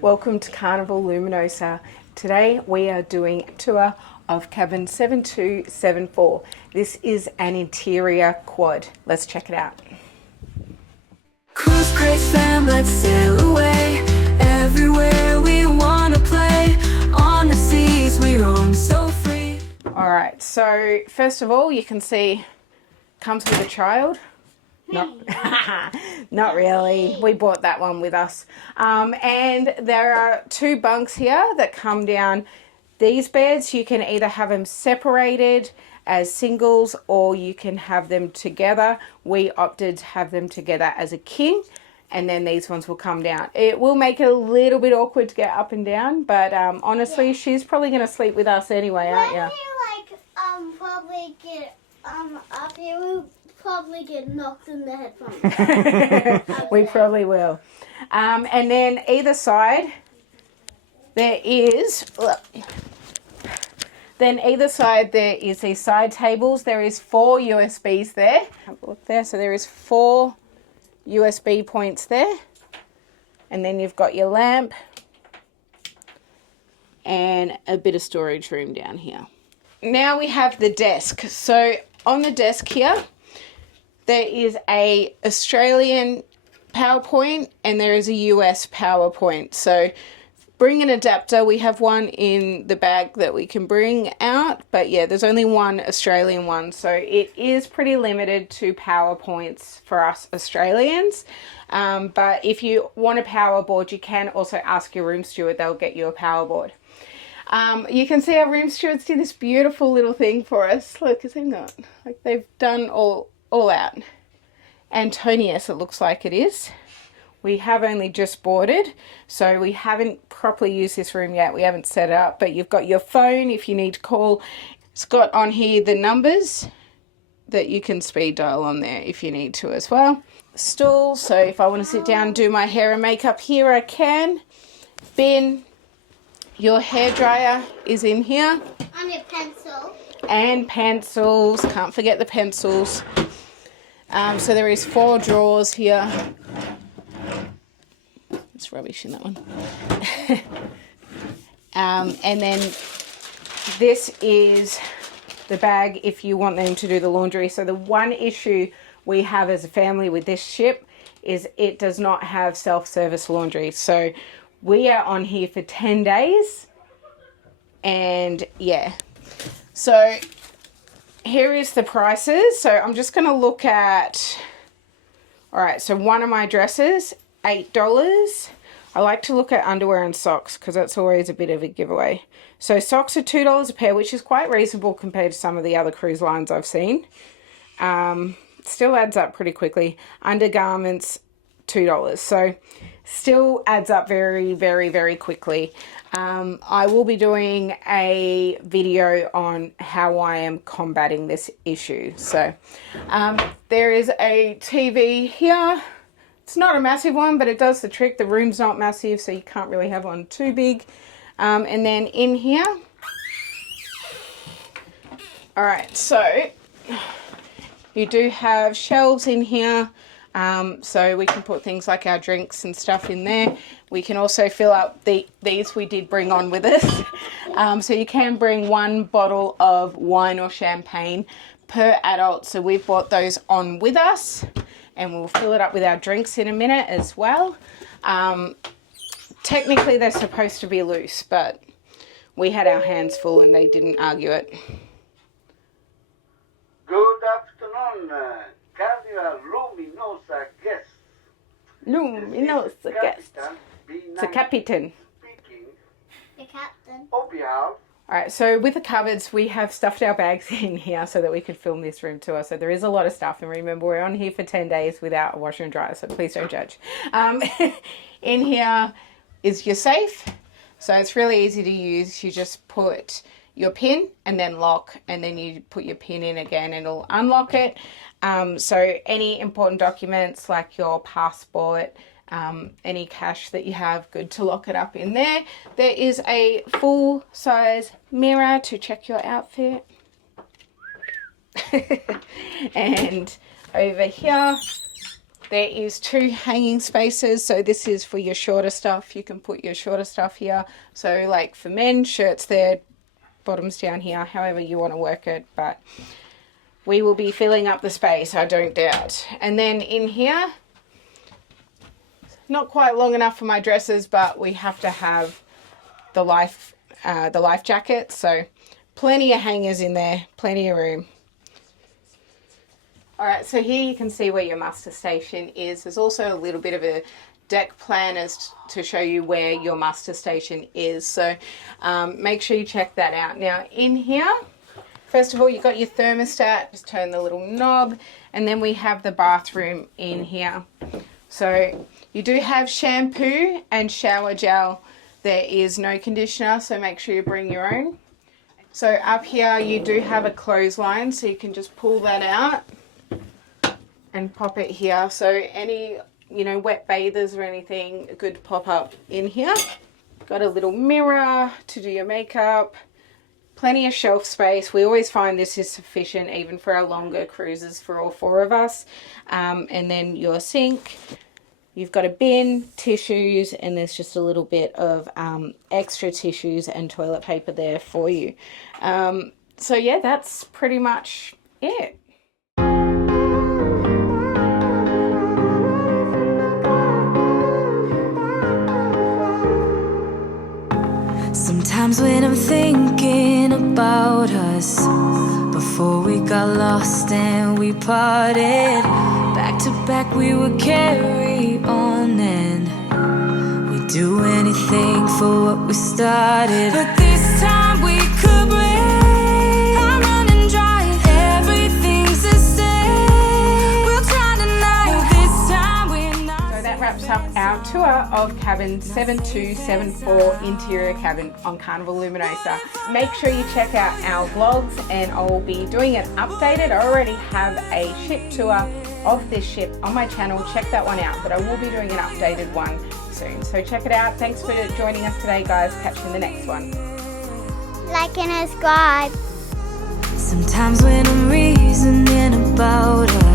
Welcome to Carnival Luminosa. Today we are doing a tour of cabin 7274. This is an interior quad. Let's check it out. Cruise crate fam, let's sail away. Everywhere we wanna play. On the seas we roam so free. Alright, so first of all you can see comes with a child. Not really. We bought that one with us. And there are two bunks here that come down. These beds, you can either have them separated as singles or you can have them together. We opted to have them together as a king, and then these ones will come down. It will make it a little bit awkward to get up and down, but honestly, she's probably going to sleep with us anyway, aren't you? Probably get up here. We'll probably get knocked in the head from it. We probably will. And then either side there is these side tables. There is 4 USBs there. Have a look there. So there is 4 USB points there. And then you've got your lamp and a bit of storage room down here. Now we have the desk. So on the desk here, there is a Australian PowerPoint and there is a US PowerPoint. So bring an adapter. We have one in the bag that we can bring out, but yeah, there's only one Australian one. So it is pretty limited to PowerPoints for us Australians. But if you want a power board, you can also ask your room steward. They'll get you a power board. You can see our room stewards did this beautiful little thing for us. Look, isn't it? Like they've done all out. Antonius, it looks like it is. We have only just boarded, so we haven't properly used this room yet. We haven't set it up, but you've got your phone if you need to call. It's got on here the numbers that you can speed dial on there if you need to as well. Stool, so if I want to sit down and do my hair and makeup here, I can. Bin. Your hairdryer is in here. And your pencil. And pencils. Can't forget the pencils. So there is 4 drawers here. It's rubbish in that one. And then this is the bag if you want them to do the laundry. So the one issue we have as a family with this ship is it does not have self-service laundry. So we are on here for 10 days. And yeah. So here is the prices. So I'm just going to look at... Alright, so one of my dresses, $8. I like to look at underwear and socks because that's always a bit of a giveaway. So socks are $2 a pair, which is quite reasonable compared to some of the other cruise lines I've seen. Still adds up pretty quickly. Undergarments, $2. So still adds up very, very, very quickly. I will be doing a video on how I am combating this issue. So there is a TV here. It's not a massive one, but it does the trick. The room's not massive, so you can't really have one too big. And then in here, all right, so you do have shelves in here. So we can put things like our drinks and stuff in there. We can also fill up these we did bring on with us. So you can bring 1 bottle of wine or champagne per adult. So we've brought those on with us. And we'll fill it up with our drinks in a minute as well. Technically, they're supposed to be loose, but we had our hands full and they didn't argue it. Good afternoon, Carnival Luminosa guests. Luminosa guest. It's a captain. Speaking The captain. on behalf. Alright, so with the cupboards, we have stuffed our bags in here so that we could film this room tour. So there is a lot of stuff. And remember, we're on here for 10 days without a washer and dryer, so please don't judge. In here is your safe. So it's really easy to use. You just put your pin and then lock, and then you put your pin in again and it'll unlock it. So any important documents like your passport, any cash that you have, good to lock it up in there. There is a full-size mirror to check your outfit. And over here There is 2 hanging spaces, so this is for your shorter stuff. You can put your shorter stuff here. So like for men, shirts there, bottoms down here, however you want to work it, but we will be filling up the space, I don't doubt. And then in here, not quite long enough for my dresses, but we have to have the life jacket, so plenty of hangers in there, plenty of room. All right, so here you can see where your muster station is. There's also a little bit of a deck plan as to show you where your muster station is. So make sure you check that out. Now in here, first of all, you've got your thermostat. Just turn the little knob. And then we have the bathroom in here. So you do have shampoo and shower gel. There is no conditioner, so make sure you bring your own. So up here you do have a clothesline, so you can just pull that out and pop it here. So any, you know, wet bathers or anything, good pop up in here. Got a little mirror to do your makeup. Plenty of shelf space. We always find this is sufficient even for our longer cruises for all 4 of us. And then your sink. You've got a bin, tissues, and there's just a little bit of extra tissues and toilet paper there for you. So yeah, that's pretty much it. Sometimes when I'm thinking about us, before we got lost and we parted, back to back we would carry on and we'd do anything for what we started. But this time we could break. I'm running dry, everything's the same. We'll try tonight, this time we're not. So that wraps up our tour of cabin 7274 interior cabin on Carnival Luminosa. Make sure you check out our vlogs, and I'll be doing an updated. I already have a ship tour of this ship on my channel. Check that one out, but I will be doing an updated one soon. So check it out. Thanks for joining us today, guys. Catch you in the next one. Like and subscribe. Sometimes when I'm reasoning about us,